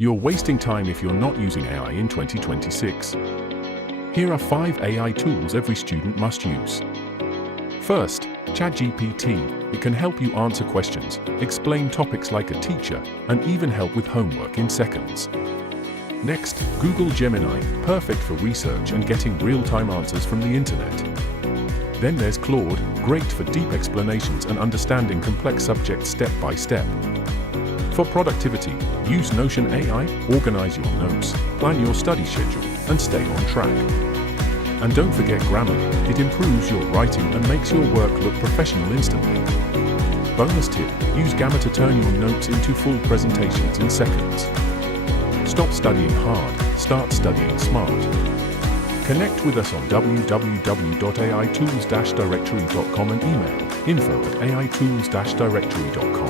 You're wasting time if you're not using AI in 2026. Here are 5 AI tools every student must use. First, ChatGPT. It can help you answer questions, explain topics like a teacher, and even help with homework in seconds. Next, Google Gemini, perfect for research and getting real-time answers from the internet. Then there's Claude, great for deep explanations and understanding complex subjects step by step. For productivity, use Notion AI, organize your notes, plan your study schedule, and stay on track. And don't forget Grammarly, it improves your writing and makes your work look professional instantly. Bonus tip, use Gamma to turn your notes into full presentations in seconds. Stop studying hard, start studying smart. Connect with us on www.aitools-directory.com and email info@aitools-directory.com.